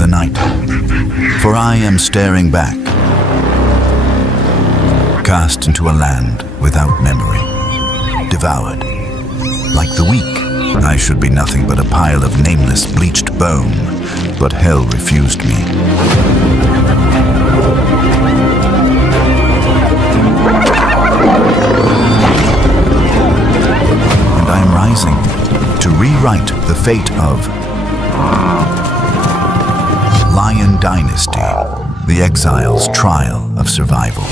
the night, for I am staring back, cast into a land without memory, devoured. Like the weak, I should be nothing but a pile of nameless bleached bone, but hell refused me. And I am rising to rewrite the fate of Lion Dynasty, the exile's trial of survival.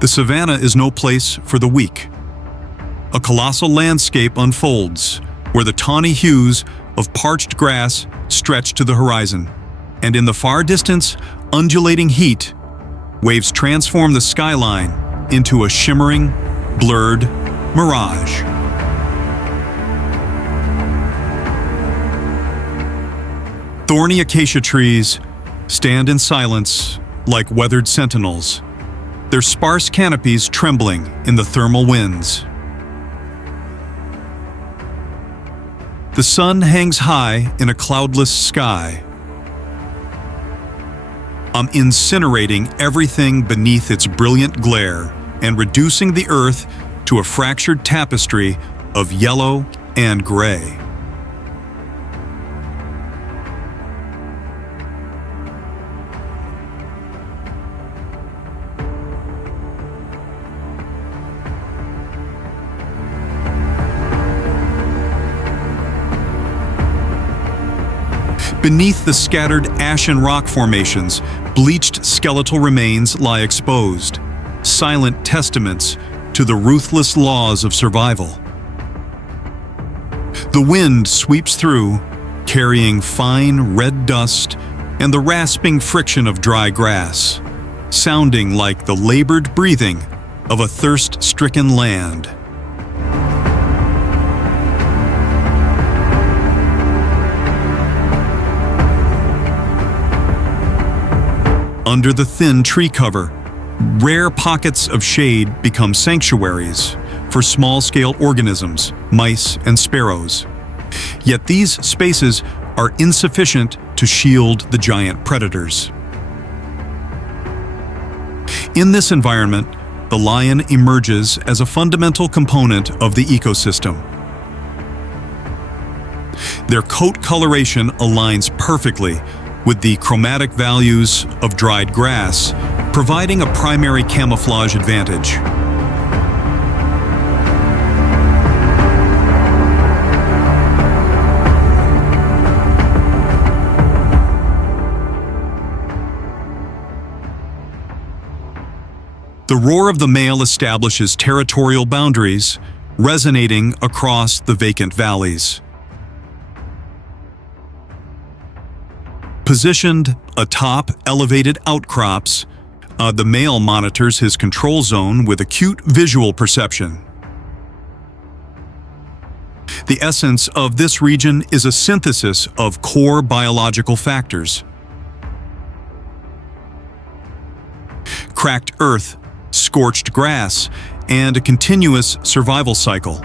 The savanna is no place for the weak. A colossal landscape unfolds, where the tawny hues of parched grass stretch to the horizon, and in the far distance, undulating heat, waves transform the skyline into a shimmering, blurred mirage. Thorny acacia trees stand in silence like weathered sentinels, their sparse canopies trembling in the thermal winds. The sun hangs high in a cloudless sky. I'm incinerating everything beneath its brilliant glare and reducing the earth to a fractured tapestry of yellow and gray. Beneath the scattered ashen rock formations, bleached skeletal remains lie exposed, silent testaments to the ruthless laws of survival. The wind sweeps through, carrying fine red dust and the rasping friction of dry grass, sounding like the labored breathing of a thirst-stricken land. Under the thin tree cover, rare pockets of shade become sanctuaries for small-scale organisms, mice and sparrows. Yet these spaces are insufficient to shield the giant predators. In this environment, the lion emerges as a fundamental component of the ecosystem. Their coat coloration aligns perfectly with the chromatic values of dried grass, providing a primary camouflage advantage. The roar of the male establishes territorial boundaries, resonating across the vacant valleys. Positioned atop elevated outcrops, the male monitors his control zone with acute visual perception. The essence of this region is a synthesis of core biological factors. Cracked earth, scorched grass, and a continuous survival cycle.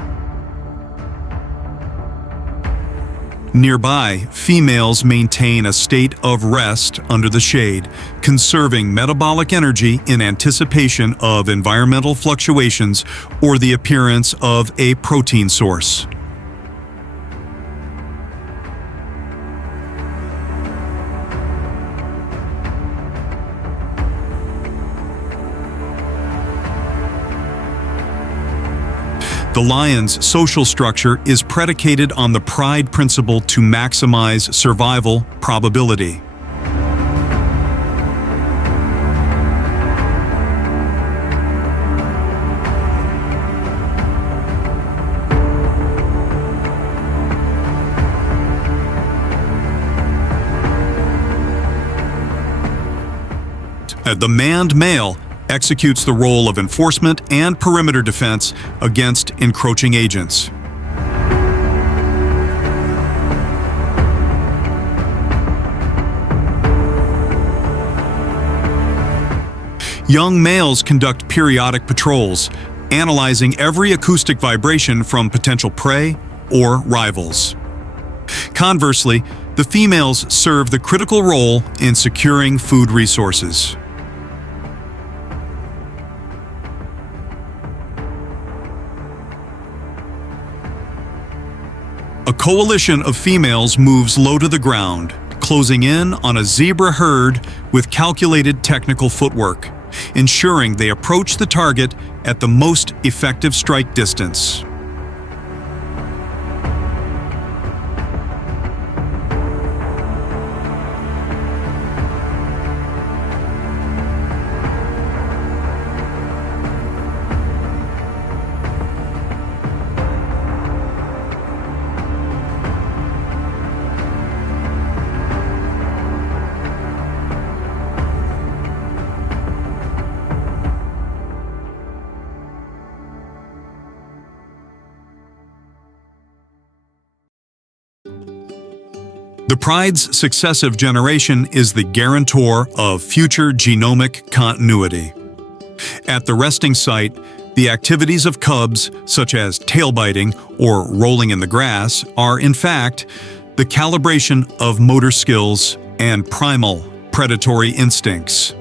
Nearby, females maintain a state of rest under the shade, conserving metabolic energy in anticipation of environmental fluctuations or the appearance of a protein source. The lion's social structure is predicated on the pride principle to maximize survival probability. The manned male executes the role of enforcement and perimeter defense against encroaching agents. Young males conduct periodic patrols, analyzing every acoustic vibration from potential prey or rivals. Conversely, the females serve the critical role in securing food resources. A coalition of females moves low to the ground, closing in on a zebra herd with calculated technical footwork, ensuring they approach the target at the most effective strike distance. The pride's successive generation is the guarantor of future genomic continuity. At the resting site, the activities of cubs, such as tail biting or rolling in the grass, are in fact the calibration of motor skills and primal predatory instincts.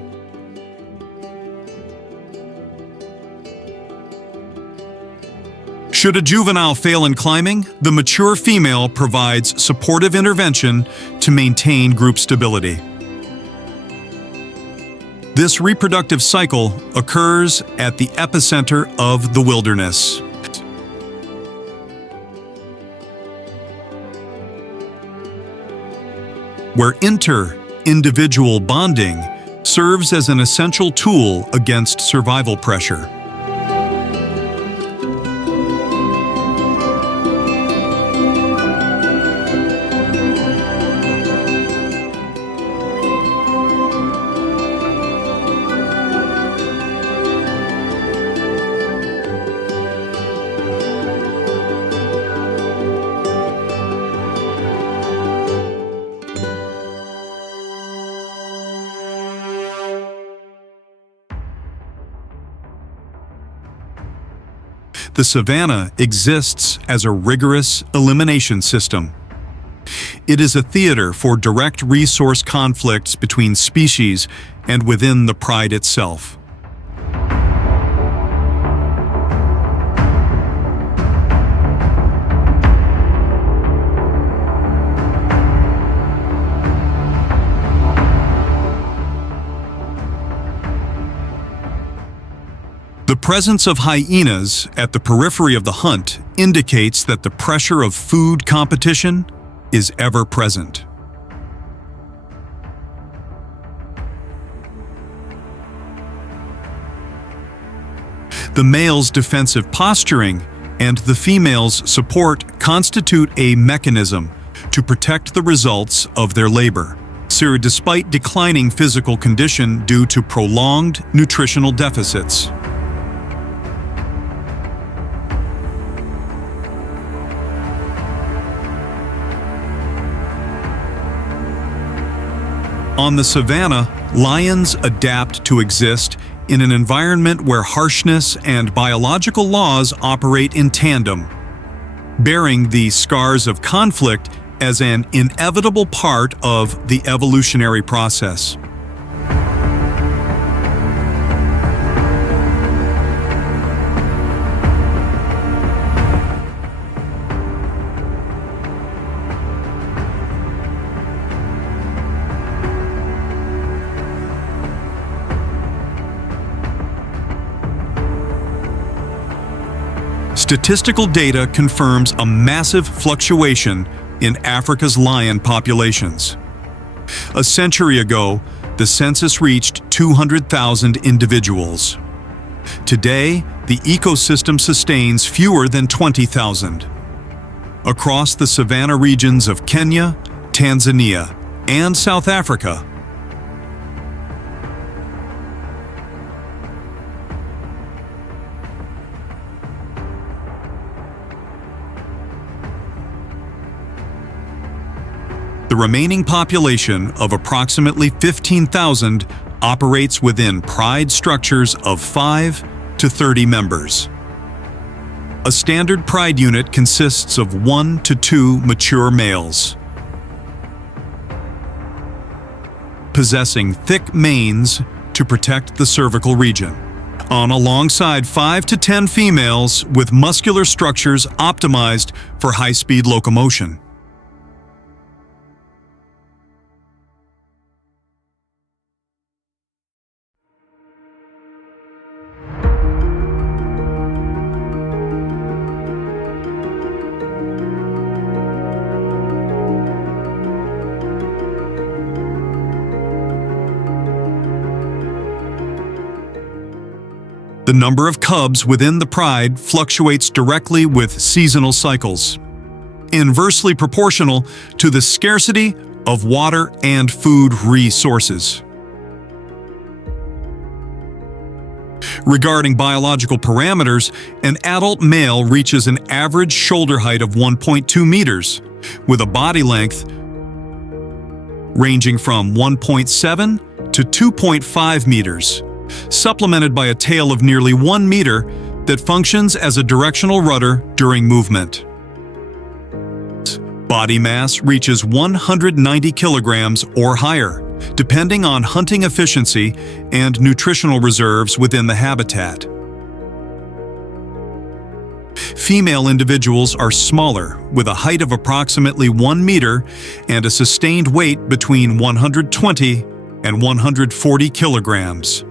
Should a juvenile fail in climbing, the mature female provides supportive intervention to maintain group stability. This reproductive cycle occurs at the epicenter of the wilderness. Where inter-individual bonding serves as an essential tool against survival pressure. The savanna exists as a rigorous elimination system. It is a theater for direct resource conflicts between species and within the pride itself. The presence of hyenas at the periphery of the hunt indicates that the pressure of food competition is ever present. The male's defensive posturing and the female's support constitute a mechanism to protect the results of their labor, despite declining physical condition due to prolonged nutritional deficits. On the savanna, lions adapt to exist in an environment where harshness and biological laws operate in tandem, bearing the scars of conflict as an inevitable part of the evolutionary process. Statistical data confirms a massive fluctuation in Africa's lion populations. A century ago, the census reached 200,000 individuals. Today, the ecosystem sustains fewer than 20,000. Across the savanna regions of Kenya, Tanzania, and South Africa, the remaining population of approximately 15,000 operates within pride structures of 5 to 30 members. A standard pride unit consists of 1 to 2 mature males, possessing thick manes to protect the cervical region, on alongside 5 to 10 females with muscular structures optimized for high-speed locomotion. The number of cubs within the pride fluctuates directly with seasonal cycles, inversely proportional to the scarcity of water and food resources. Regarding biological parameters, an adult male reaches an average shoulder height of 1.2 meters, with a body length ranging from 1.7 to 2.5 meters. Supplemented by a tail of nearly 1 meter that functions as a directional rudder during movement. Body mass reaches 190 kilograms or higher, depending on hunting efficiency and nutritional reserves within the habitat. Female individuals are smaller, with a height of approximately 1 meter and a sustained weight between 120 and 140 kilograms.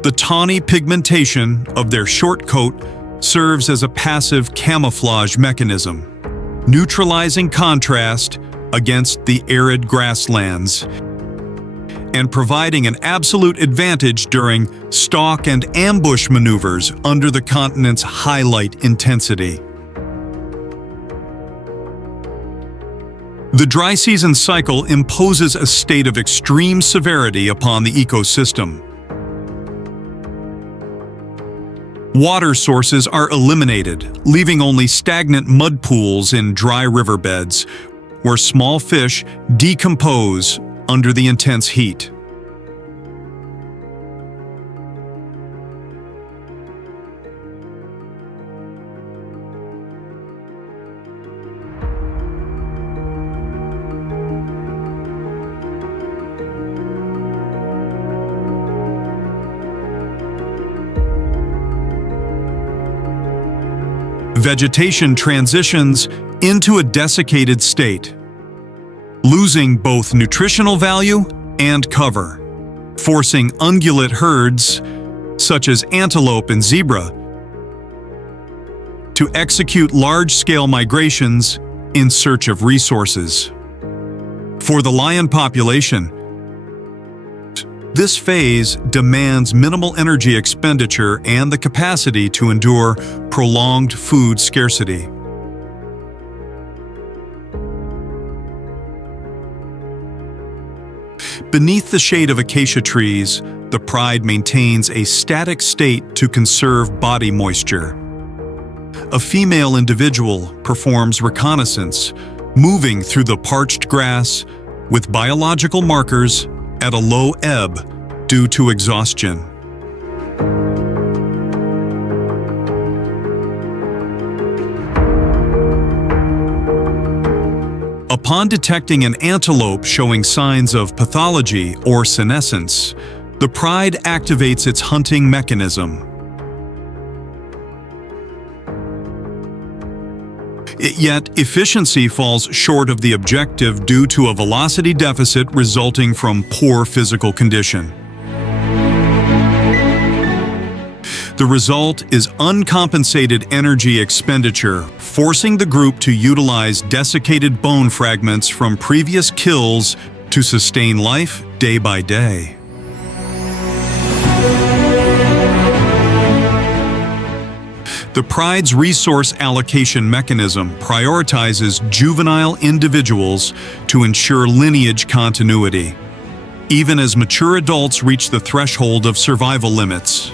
The tawny pigmentation of their short coat serves as a passive camouflage mechanism, neutralizing contrast against the arid grasslands and providing an absolute advantage during stalk and ambush maneuvers under the continent's high light intensity. The dry season cycle imposes a state of extreme severity upon the ecosystem. Water sources are eliminated, leaving only stagnant mud pools in dry riverbeds, where small fish decompose under the intense heat. Vegetation transitions into a desiccated state, losing both nutritional value and cover, forcing ungulate herds, such as antelope and zebra, to execute large-scale migrations in search of resources. For the lion population, this phase demands minimal energy expenditure and the capacity to endure prolonged food scarcity. Beneath the shade of acacia trees, the pride maintains a static state to conserve body moisture. A female individual performs reconnaissance, moving through the parched grass, with biological markers at a low ebb due to exhaustion. Upon detecting an antelope showing signs of pathology or senescence, the pride activates its hunting mechanism. Yet, efficiency falls short of the objective due to a velocity deficit resulting from poor physical condition. The result is uncompensated energy expenditure, forcing the group to utilize desiccated bone fragments from previous kills to sustain life day by day. The pride's resource allocation mechanism prioritizes juvenile individuals to ensure lineage continuity, even as mature adults reach the threshold of survival limits.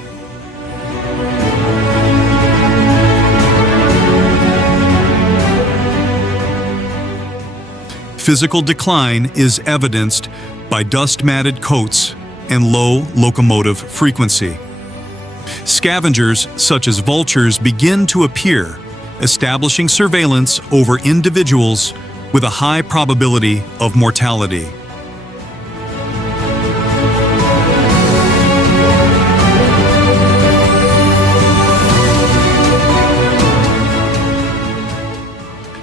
Physical decline is evidenced by dust-matted coats and low locomotive frequency. Scavengers, such as vultures, begin to appear, establishing surveillance over individuals with a high probability of mortality.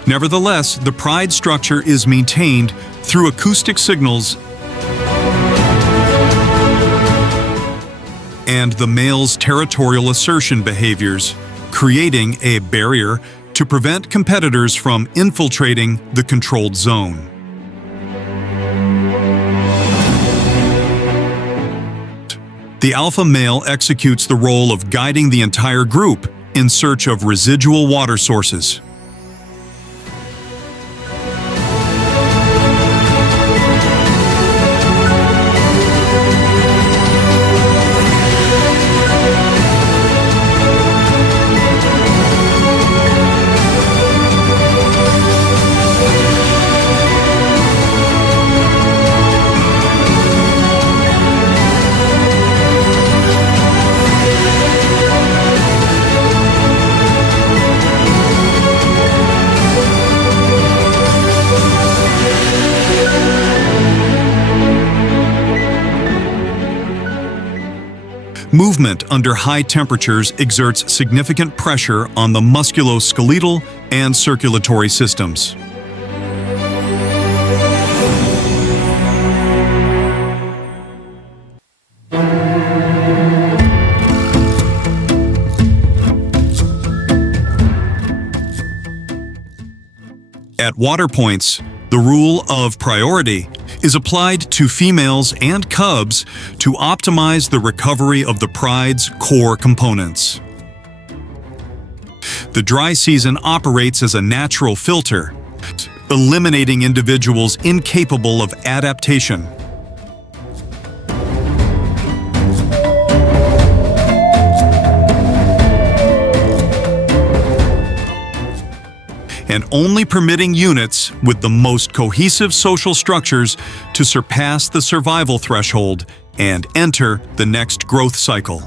Nevertheless, the pride structure is maintained through acoustic signals and the male's territorial assertion behaviors, creating a barrier to prevent competitors from infiltrating the controlled zone. The alpha male executes the role of guiding the entire group in search of residual water sources. Movement under high temperatures exerts significant pressure on the musculoskeletal and circulatory systems. At water points, the rule of priority is applied to females and cubs to optimize the recovery of the pride's core components. The dry season operates as a natural filter, eliminating individuals incapable of adaptation. And only permitting units with the most cohesive social structures to surpass the survival threshold and enter the next growth cycle.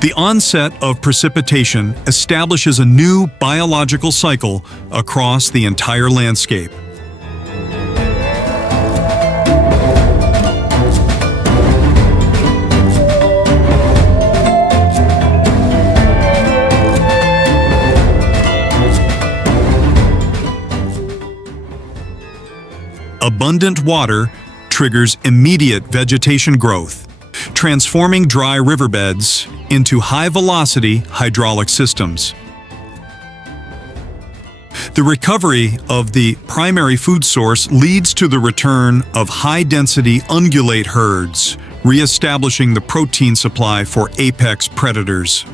The onset of precipitation establishes a new biological cycle across the entire landscape. Abundant water triggers immediate vegetation growth, transforming dry riverbeds into high-velocity hydraulic systems. The recovery of the primary food source leads to the return of high-density ungulate herds, re-establishing the protein supply for apex predators.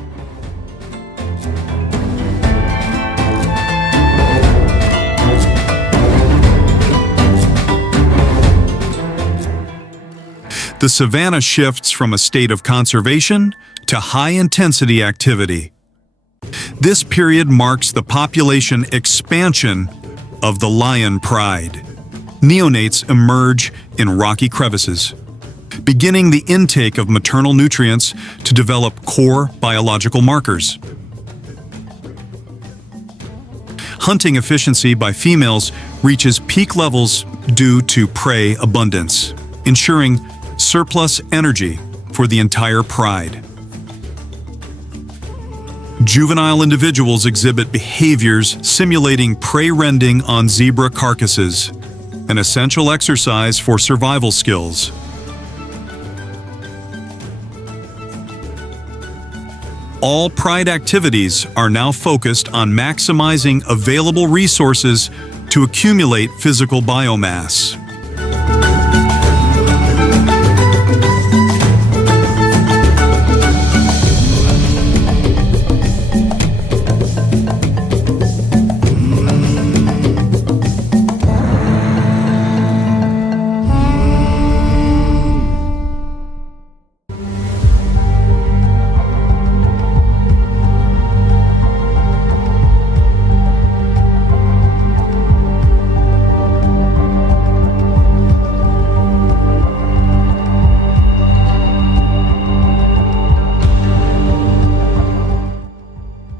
The savanna shifts from a state of conservation to high-intensity activity. This period marks the population expansion of the lion pride. Neonates emerge in rocky crevices, beginning the intake of maternal nutrients to develop core biological markers. Hunting efficiency by females reaches peak levels due to prey abundance, ensuring surplus energy for the entire pride. Juvenile individuals exhibit behaviors simulating prey rending on zebra carcasses, an essential exercise for survival skills. All pride activities are now focused on maximizing available resources to accumulate physical biomass.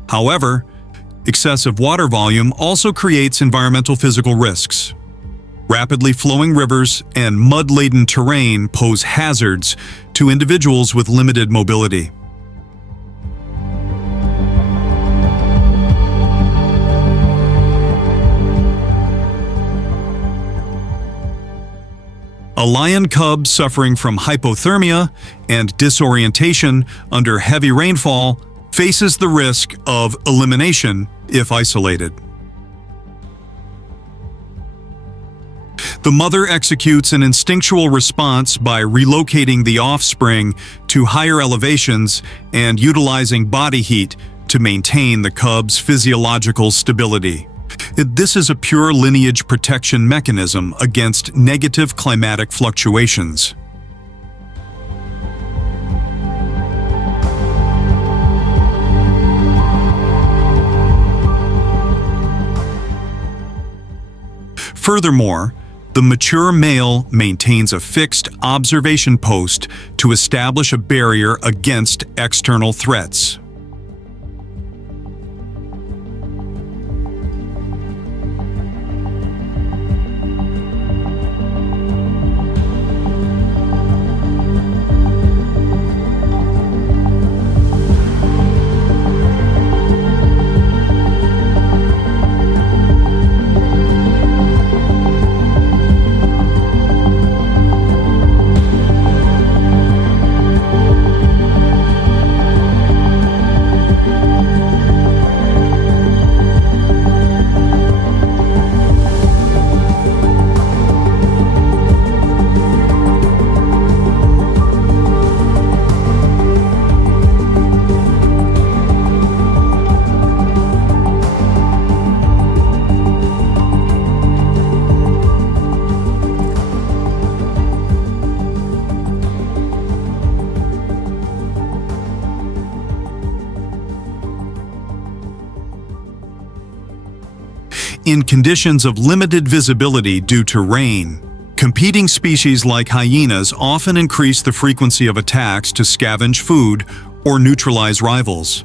However, excessive water volume also creates environmental physical risks. Rapidly flowing rivers and mud-laden terrain pose hazards to individuals with limited mobility. A lion cub suffering from hypothermia and disorientation under heavy rainfall faces the risk of elimination if isolated. The mother executes an instinctual response by relocating the offspring to higher elevations and utilizing body heat to maintain the cub's physiological stability. This is a pure lineage protection mechanism against negative climatic fluctuations. Furthermore, the mature male maintains a fixed observation post to establish a barrier against external threats. In conditions of limited visibility due to rain, competing species like hyenas often increase the frequency of attacks to scavenge food or neutralize rivals.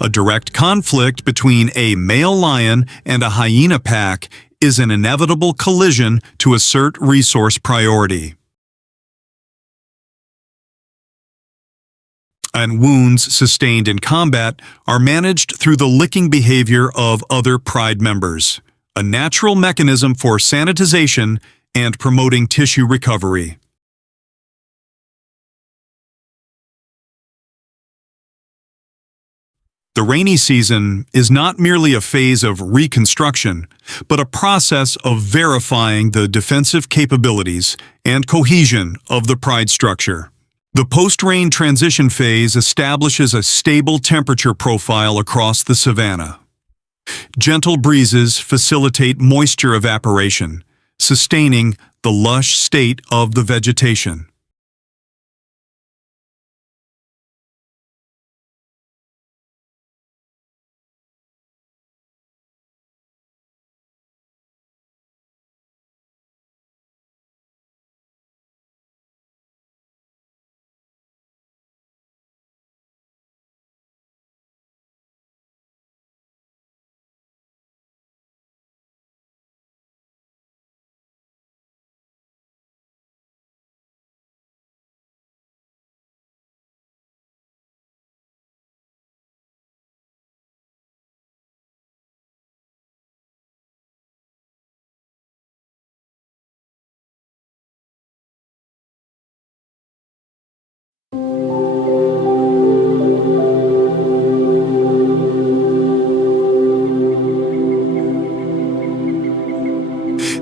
A direct conflict between a male lion and a hyena pack is an inevitable collision to assert resource priority. And wounds sustained in combat are managed through the licking behavior of other pride members, a natural mechanism for sanitization and promoting tissue recovery. The rainy season is not merely a phase of reconstruction, but a process of verifying the defensive capabilities and cohesion of the pride structure. The post-rain transition phase establishes a stable temperature profile across the savanna. Gentle breezes facilitate moisture evaporation, sustaining the lush state of the vegetation.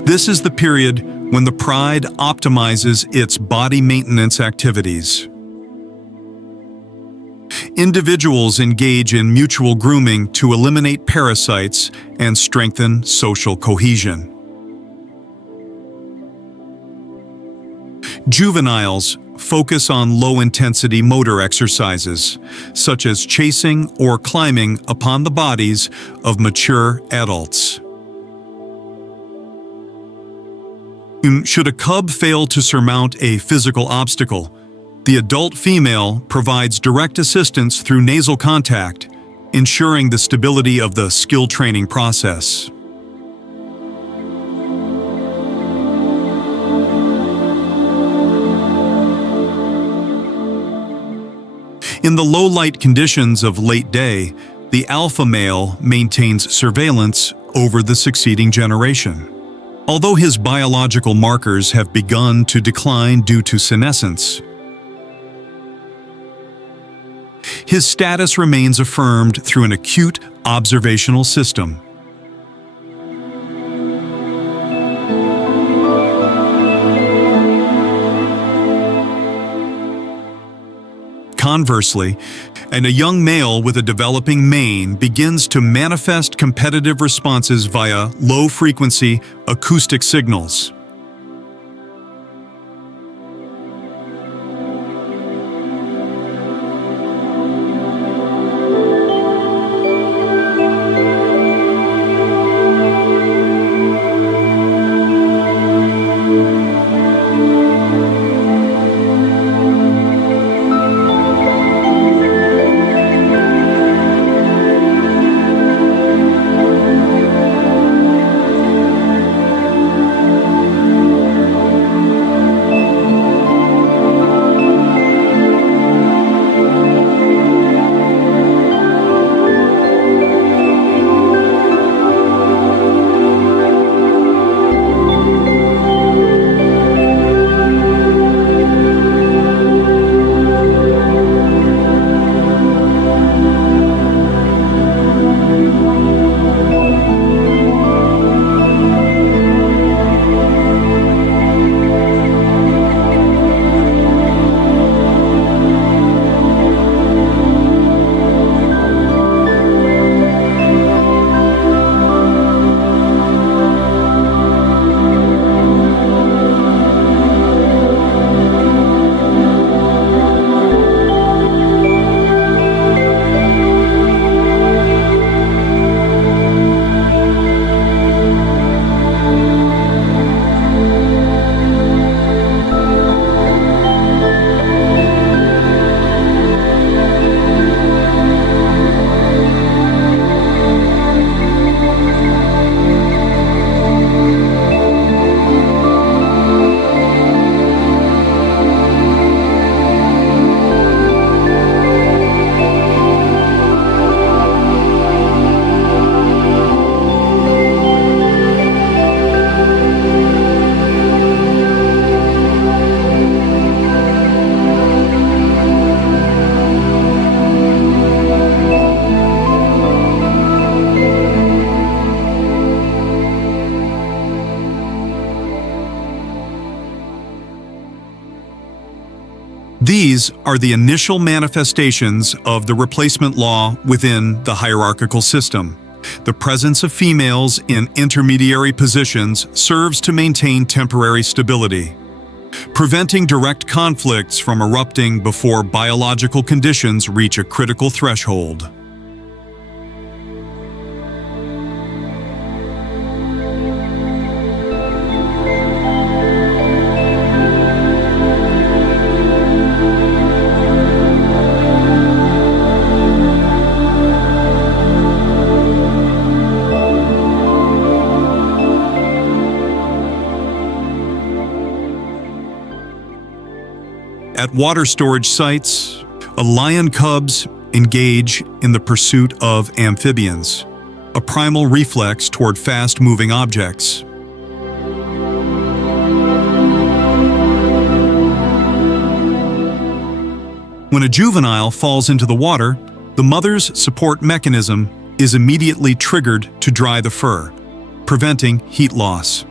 This is the period when the pride optimizes its body maintenance activities. Individuals engage in mutual grooming to eliminate parasites and strengthen social cohesion. Juveniles focus on low-intensity motor exercises, such as chasing or climbing upon the bodies of mature adults. Should a cub fail to surmount a physical obstacle, the adult female provides direct assistance through nasal contact, ensuring the stability of the skill training process. In the low-light conditions of late day, the alpha male maintains surveillance over the succeeding generation. Although his biological markers have begun to decline due to senescence, his status remains affirmed through an acute observational system. Conversely, a young male with a developing mane begins to manifest competitive responses via low-frequency acoustic signals. These are the initial manifestations of the replacement law within the hierarchical system. The presence of females in intermediary positions serves to maintain temporary stability, preventing direct conflicts from erupting before biological conditions reach a critical threshold. At water storage sites, lion cubs engage in the pursuit of amphibians, a primal reflex toward fast-moving objects. When a juvenile falls into the water, the mother's support mechanism is immediately triggered to dry the fur, preventing heat loss.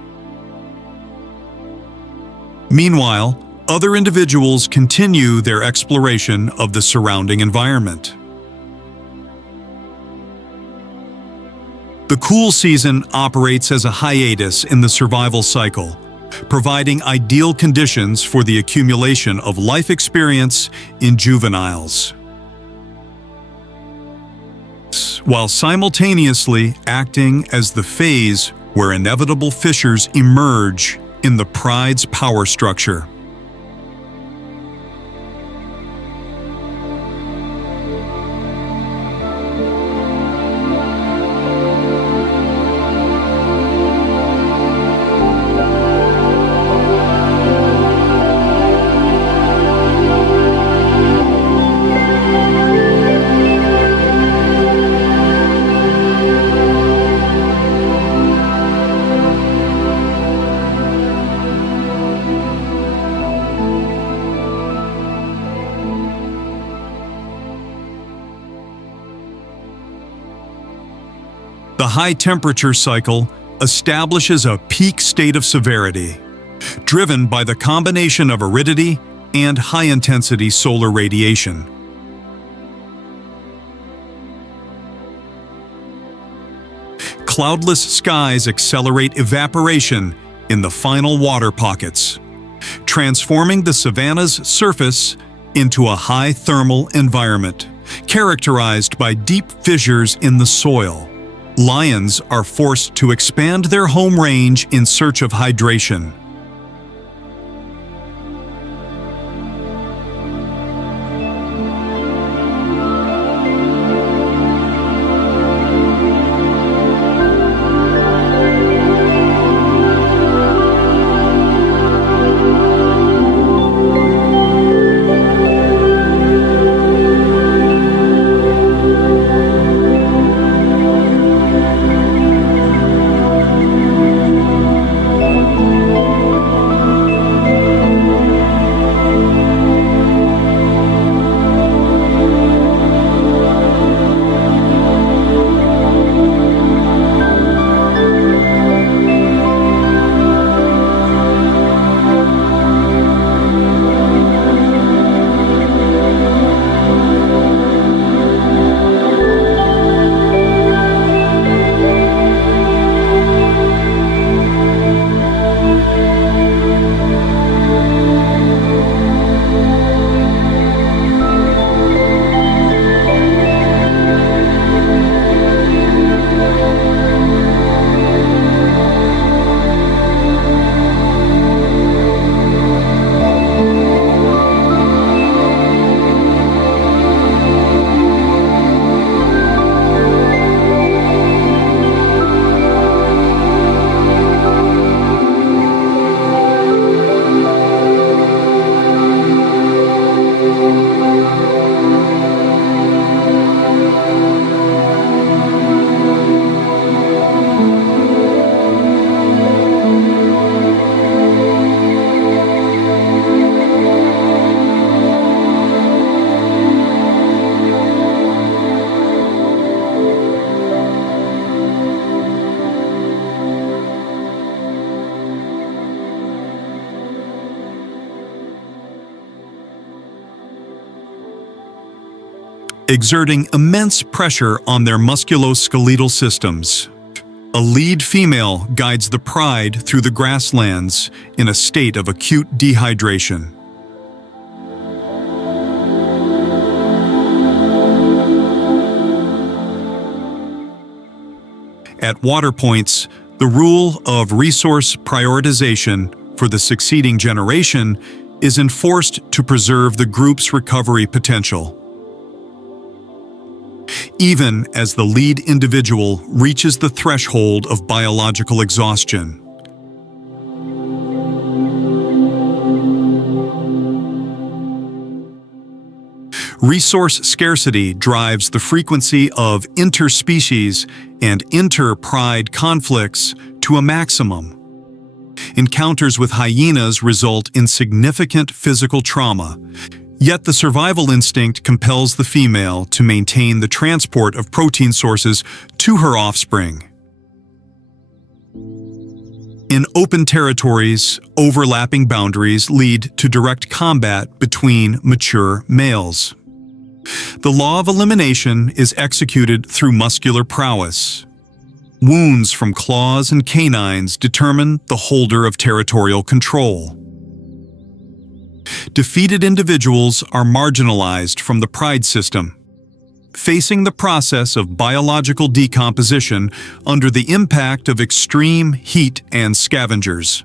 Meanwhile, other individuals continue their exploration of the surrounding environment. The cool season operates as a hiatus in the survival cycle, providing ideal conditions for the accumulation of life experience in juveniles, while simultaneously acting as the phase where inevitable fissures emerge in the pride's power structure. The high-temperature cycle establishes a peak state of severity, driven by the combination of aridity and high-intensity solar radiation. Cloudless skies accelerate evaporation in the final water pockets, transforming the savanna's surface into a high thermal environment, characterized by deep fissures in the soil. Lions are forced to expand their home range in search of hydration. exerting immense pressure on their musculoskeletal systems. A lead female guides the pride through the grasslands in a state of acute dehydration. At water points, the rule of resource prioritization for the succeeding generation is enforced to preserve the group's recovery potential. Even as the lead individual reaches the threshold of biological exhaustion. Resource scarcity drives the frequency of interspecies and inter-pride conflicts to a maximum. Encounters with hyenas result in significant physical trauma, yet the survival instinct compels the female to maintain the transport of protein sources to her offspring. In open territories, overlapping boundaries lead to direct combat between mature males. The law of elimination is executed through muscular prowess. Wounds from claws and canines determine the holder of territorial control. Defeated individuals are marginalized from the pride system, facing the process of biological decomposition under the impact of extreme heat and scavengers.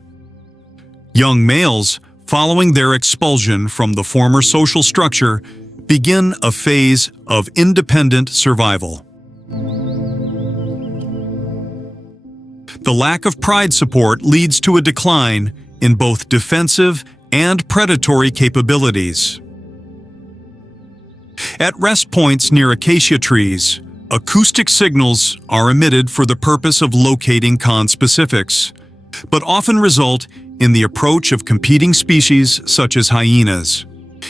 Young males, following their expulsion from the former social structure, begin a phase of independent survival. The lack of pride support leads to a decline in both defensive and predatory capabilities. At rest points near acacia trees, acoustic signals are emitted for the purpose of locating conspecifics, but often result in the approach of competing species such as hyenas.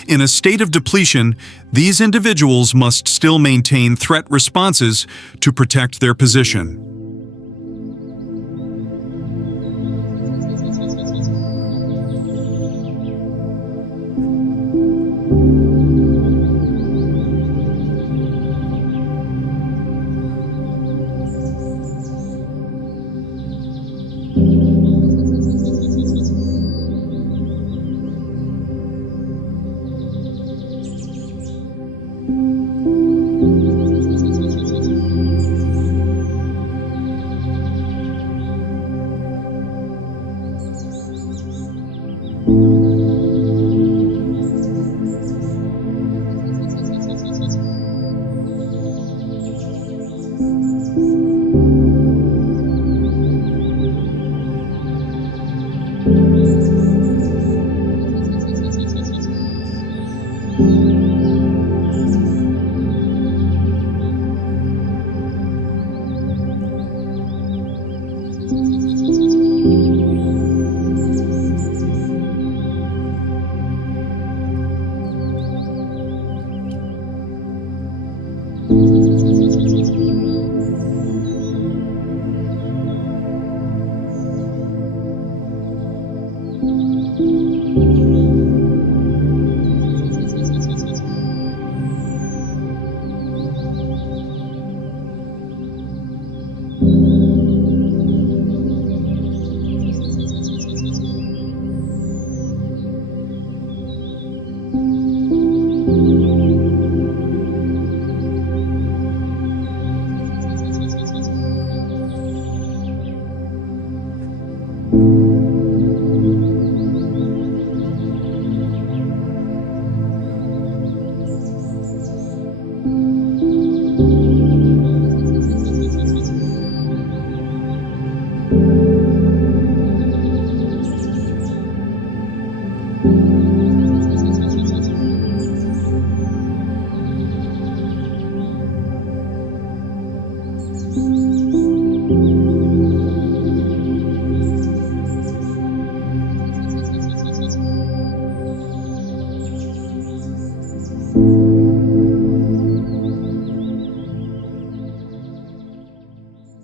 In a state of depletion, these individuals must still maintain threat responses to protect their position.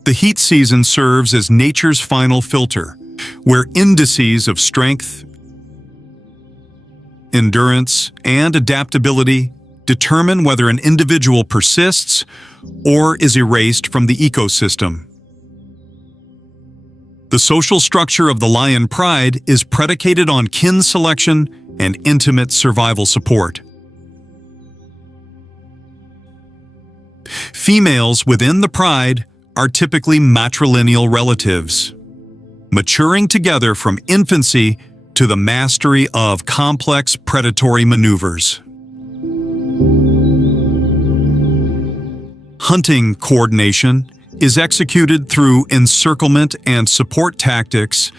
The heat season serves as nature's final filter, where indices of strength, endurance, and adaptability determine whether an individual persists or is erased from the ecosystem. The social structure of the lion pride is predicated on kin selection and intimate survival support. Females within the pride are typically matrilineal relatives, maturing together from infancy to the mastery of complex predatory maneuvers. Hunting coordination is executed through encirclement and support tactics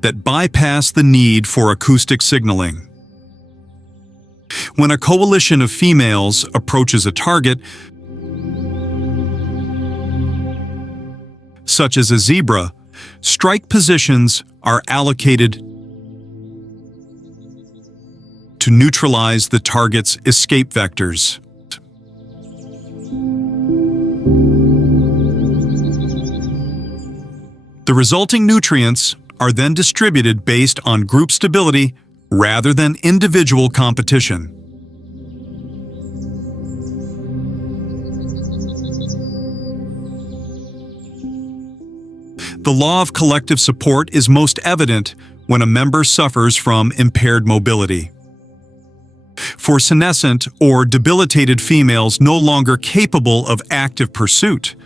that bypass the need for acoustic signaling. When a coalition of females approaches a target, such as a zebra, strike positions are allocated to neutralize the target's escape vectors. The resulting nutrients are then distributed based on group stability rather than individual competition. The law of collective support is most evident when a member suffers from impaired mobility. For senescent or debilitated females no longer capable of active pursuit,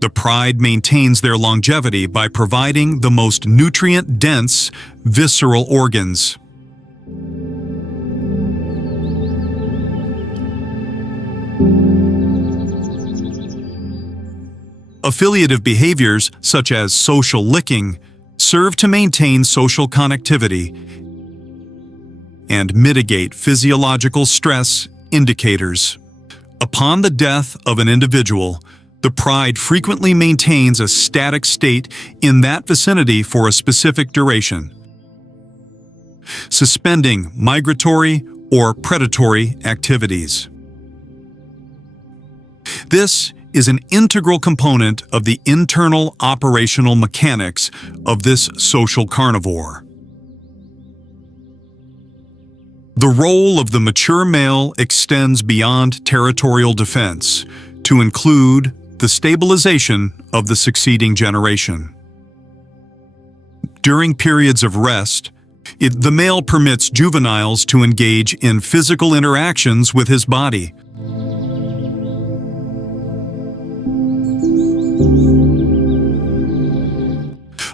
the pride maintains their longevity by providing the most nutrient-dense visceral organs. Affiliative behaviors, such as social licking, serve to maintain social connectivity and mitigate physiological stress indicators. Upon the death of an individual, the pride frequently maintains a static state in that vicinity for a specific duration, suspending migratory or predatory activities. This is an integral component of the internal operational mechanics of this social carnivore. The role of the mature male extends beyond territorial defense to include the stabilization of the succeeding generation. During periods of rest, the male permits juveniles to engage in physical interactions with his body.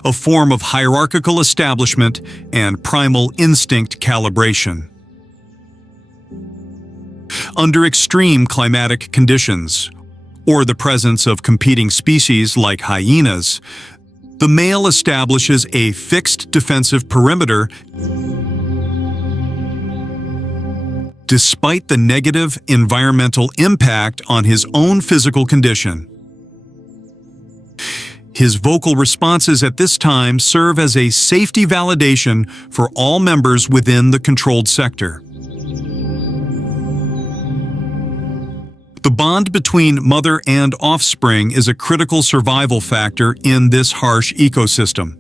A form of hierarchical establishment and primal instinct calibration. Under extreme climatic conditions, or the presence of competing species like hyenas, the male establishes a fixed defensive perimeter despite the negative environmental impact on his own physical condition. His vocal responses at this time serve as a safety validation for all members within the controlled sector. The bond between mother and offspring is a critical survival factor in this harsh ecosystem.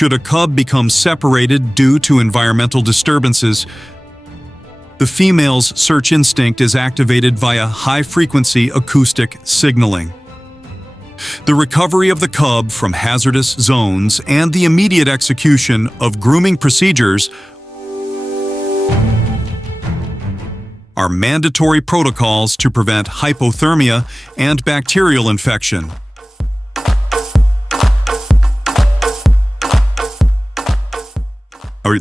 Should a cub become separated due to environmental disturbances, the female's search instinct is activated via high-frequency acoustic signaling. The recovery of the cub from hazardous zones and the immediate execution of grooming procedures are mandatory protocols to prevent hypothermia and bacterial infection.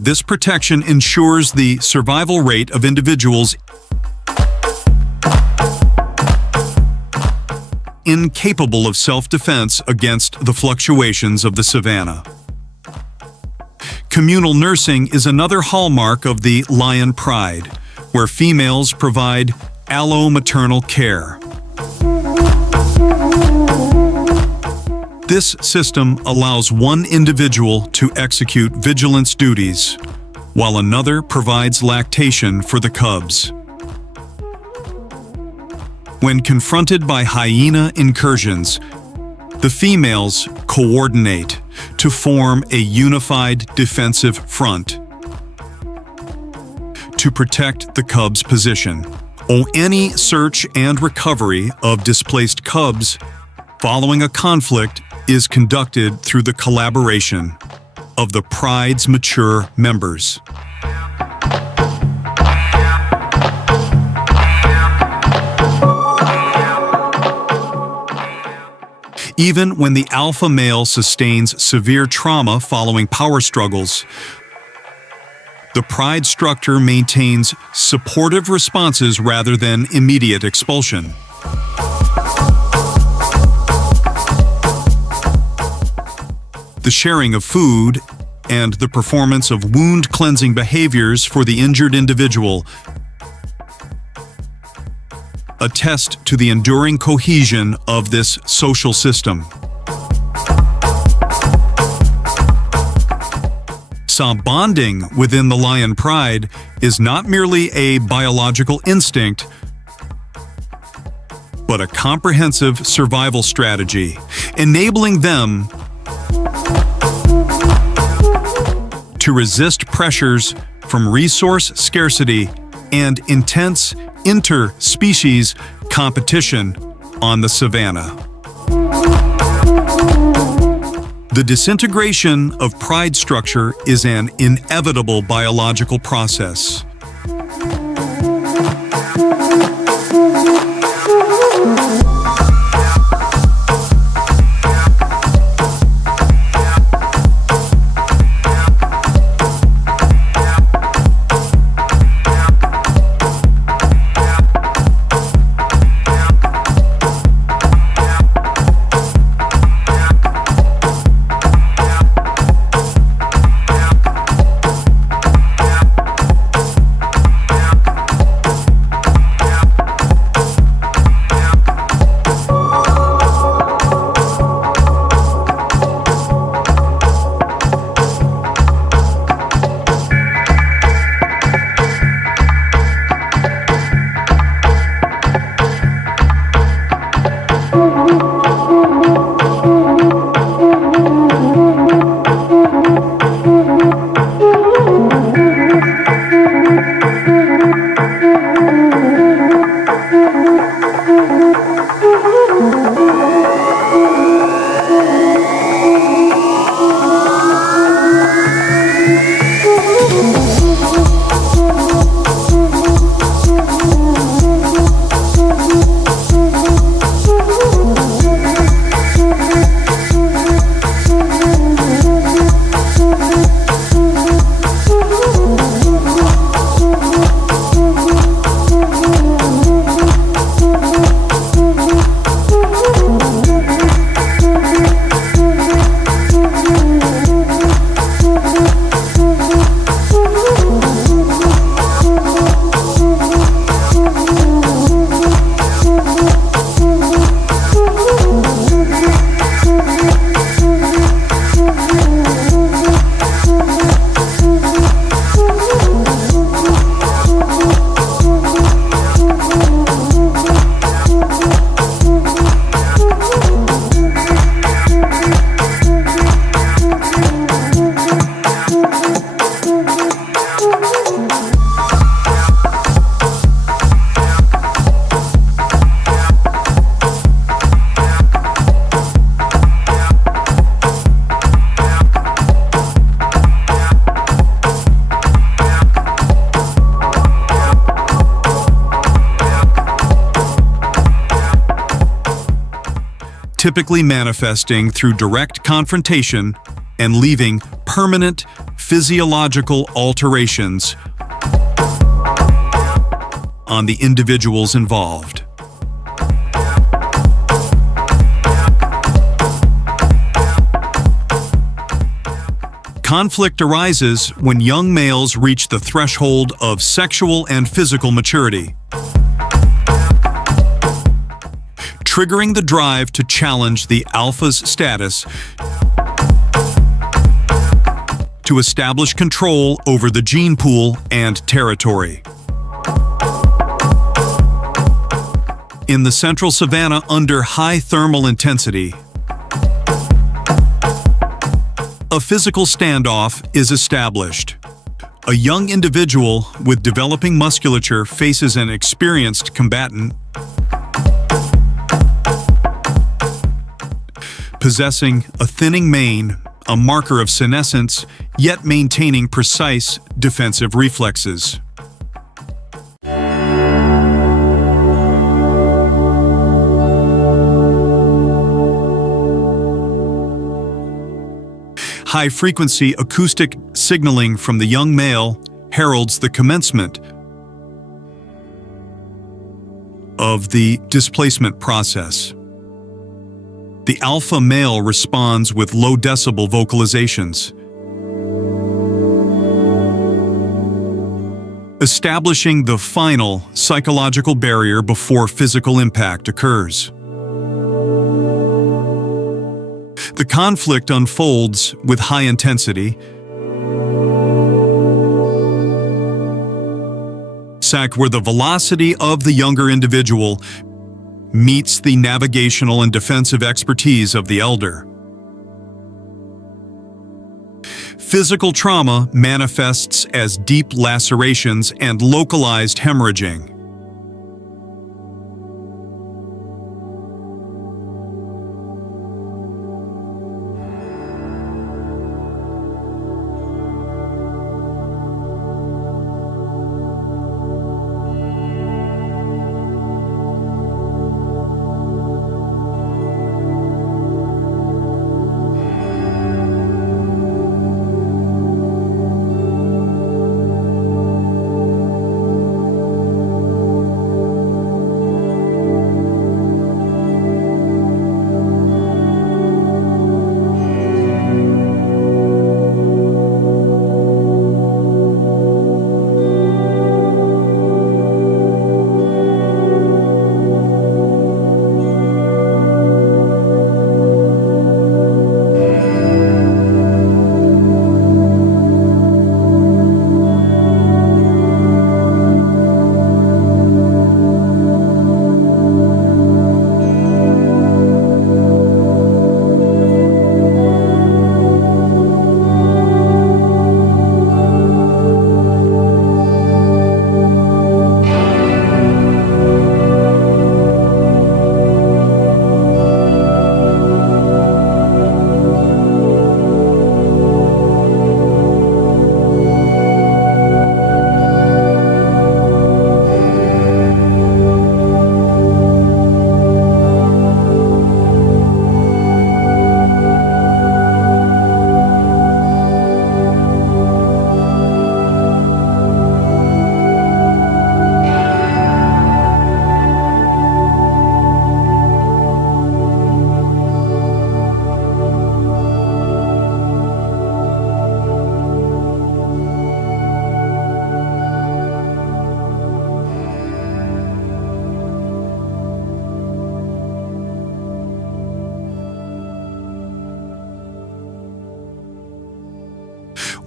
This protection ensures the survival rate of individuals incapable of self-defense against the fluctuations of the savanna. Communal nursing is another hallmark of the lion pride, where females provide allo-maternal care. This system allows one individual to execute vigilance duties, while another provides lactation for the cubs. When confronted by hyena incursions, the females coordinate to form a unified defensive front to protect the cubs' position. Any search and recovery of displaced cubs following a conflict is conducted through the collaboration of the pride's mature members. Even when the alpha male sustains severe trauma following power struggles, the pride structure maintains supportive responses rather than immediate expulsion. The sharing of food and the performance of wound-cleansing behaviors for the injured individual attest to the enduring cohesion of this social system. Bonding within the lion pride is not merely a biological instinct, but a comprehensive survival strategy, enabling them to resist pressures from resource scarcity and intense interspecies competition on the savanna. The disintegration of pride structure is an inevitable biological process. typically manifesting through direct confrontation and leaving permanent physiological alterations on the individuals involved. Conflict arises when young males reach the threshold of sexual and physical maturity, triggering the drive to challenge the alpha's status to establish control over the gene pool and territory. In the central savanna under high thermal intensity, a physical standoff is established. A young individual with developing musculature faces an experienced combatant possessing a thinning mane, a marker of senescence, yet maintaining precise defensive reflexes. High-frequency acoustic signaling from the young male heralds the commencement of the displacement process. The alpha male responds with low-decibel vocalizations, establishing the final psychological barrier before physical impact occurs. The conflict unfolds with high intensity, where the velocity of the younger individual meets the navigational and defensive expertise of the elder. Physical trauma manifests as deep lacerations and localized hemorrhaging.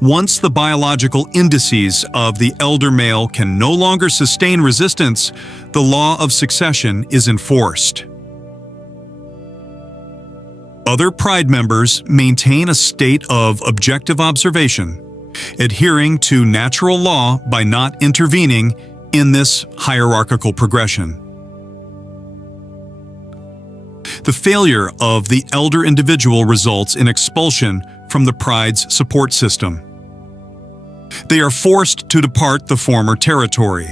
Once the biological indices of the elder male can no longer sustain resistance, the law of succession is enforced. Other pride members maintain a state of objective observation, adhering to natural law by not intervening in this hierarchical progression. The failure of the elder individual results in expulsion from the pride's support system. They are forced to depart the former territory,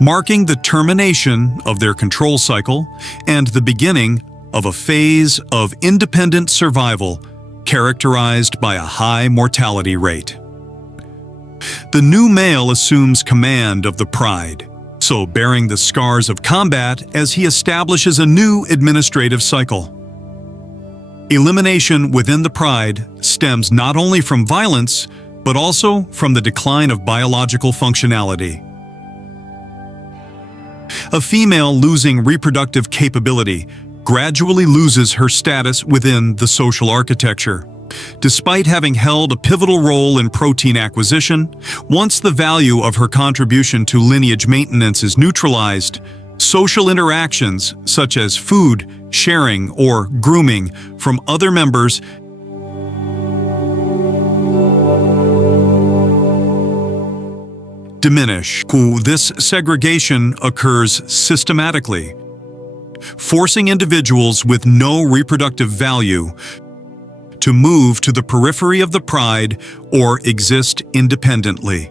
marking the termination of their control cycle and the beginning of a phase of independent survival characterized by a high mortality rate. The new male assumes command of the pride, so bearing the scars of combat as he establishes a new administrative cycle. Elimination within the pride stems not only from violence, but also from the decline of biological functionality. A female losing reproductive capability gradually loses her status within the social architecture. Despite having held a pivotal role in protein acquisition, once the value of her contribution to lineage maintenance is neutralized, social interactions such as food, sharing, or grooming from other members diminish. This segregation occurs systematically, forcing individuals with no reproductive value to move to the periphery of the pride or exist independently.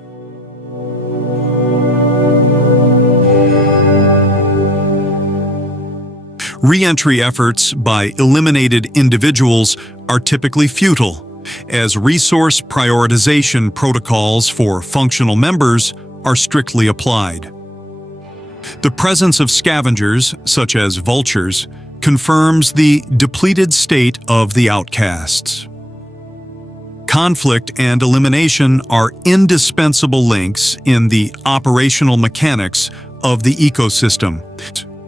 Re-entry efforts by eliminated individuals are typically futile, as resource prioritization protocols for functional members are strictly applied. The presence of scavengers, such as vultures, confirms the depleted state of the outcasts. Conflict and elimination are indispensable links in the operational mechanics of the ecosystem,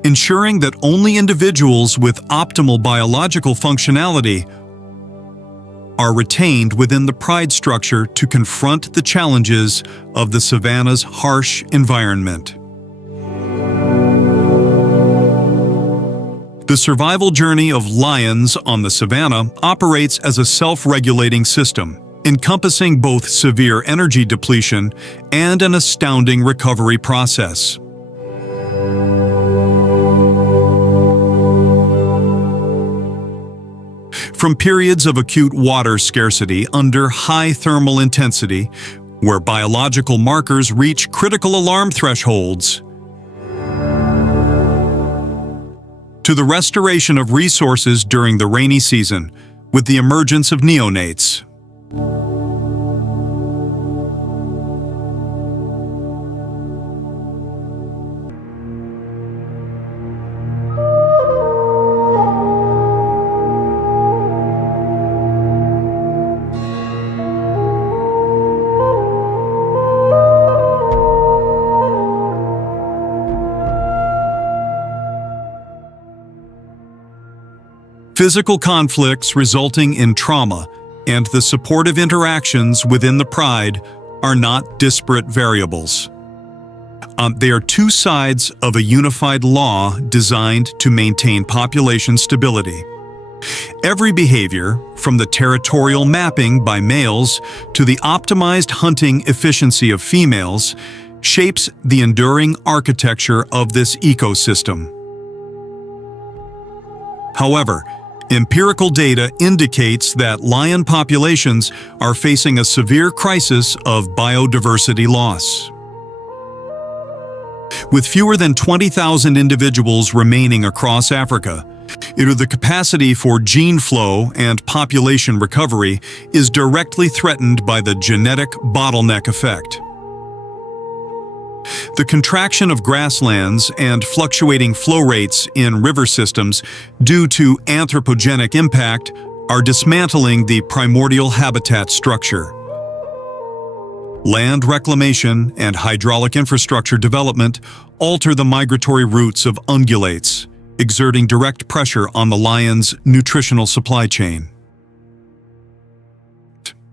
ensuring that only individuals with optimal biological functionality are retained within the pride structure to confront the challenges of the savanna's harsh environment. The survival journey of lions on the savanna operates as a self-regulating system, encompassing both severe energy depletion and an astounding recovery process. From periods of acute water scarcity under high thermal intensity, where biological markers reach critical alarm thresholds, to the restoration of resources during the rainy season with the emergence of neonates. Physical conflicts resulting in trauma and the supportive interactions within the pride are not disparate variables. They are two sides of a unified law designed to maintain population stability. Every behavior, from the territorial mapping by males to the optimized hunting efficiency of females, shapes the enduring architecture of this ecosystem. However, empirical data indicates that lion populations are facing a severe crisis of biodiversity loss. With fewer than 20,000 individuals remaining across Africa, the capacity for gene flow and population recovery is directly threatened by the genetic bottleneck effect. The contraction of grasslands and fluctuating flow rates in river systems due to anthropogenic impact are dismantling the primordial habitat structure. Land reclamation and hydraulic infrastructure development alter the migratory routes of ungulates, exerting direct pressure on the lion's nutritional supply chain.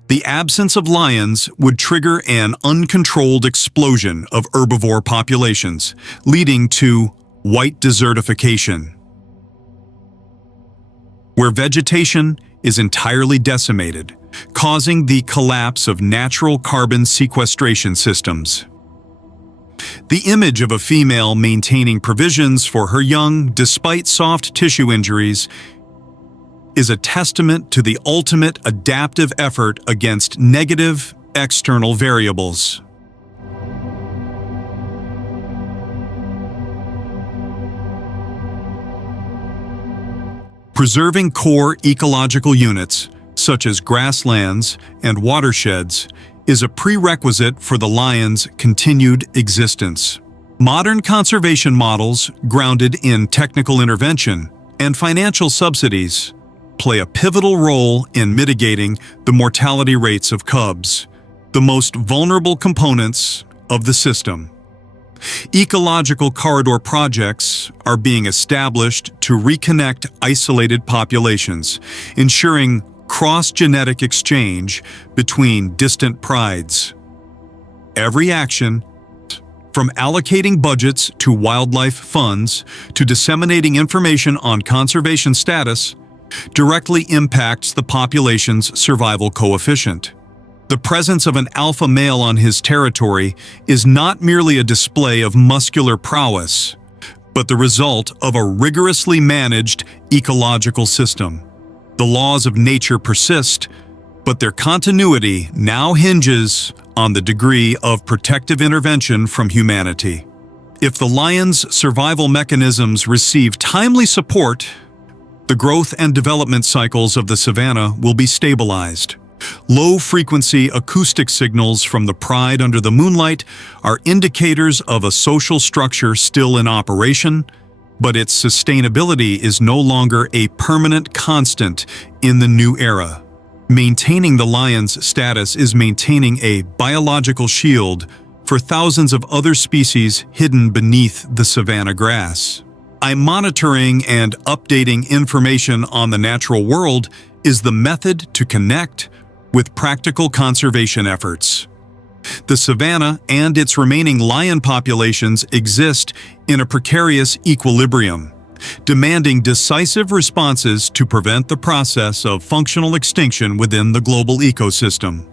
The absence of lions would trigger an uncontrolled explosion of herbivore populations, leading to white desertification, where vegetation is entirely decimated, causing the collapse of natural carbon sequestration systems. The image of a female maintaining provisions for her young despite soft tissue injuries is a testament to the ultimate adaptive effort against negative external variables. Preserving core ecological units, such as grasslands and watersheds, is a prerequisite for the lion's continued existence. Modern conservation models, grounded in technical intervention and financial subsidies, play a pivotal role in mitigating the mortality rates of cubs, the most vulnerable components of the system. Ecological corridor projects are being established to reconnect isolated populations, ensuring cross-genetic exchange between distant prides. Every action, from allocating budgets to wildlife funds to disseminating information on conservation status, directly impacts the population's survival coefficient. The presence of an alpha male on his territory is not merely a display of muscular prowess, but the result of a rigorously managed ecological system. The laws of nature persist, but their continuity now hinges on the degree of protective intervention from humanity. If the lion's survival mechanisms receive timely support, the growth and development cycles of the savanna will be stabilized. Low-frequency acoustic signals from the pride under the moonlight are indicators of a social structure still in operation, but its sustainability is no longer a permanent constant in the new era. Maintaining the lion's status is maintaining a biological shield for thousands of other species hidden beneath the savanna grass. Monitoring and updating information on the natural world is the method to connect with practical conservation efforts. The savanna and its remaining lion populations exist in a precarious equilibrium, demanding decisive responses to prevent the process of functional extinction within the global ecosystem.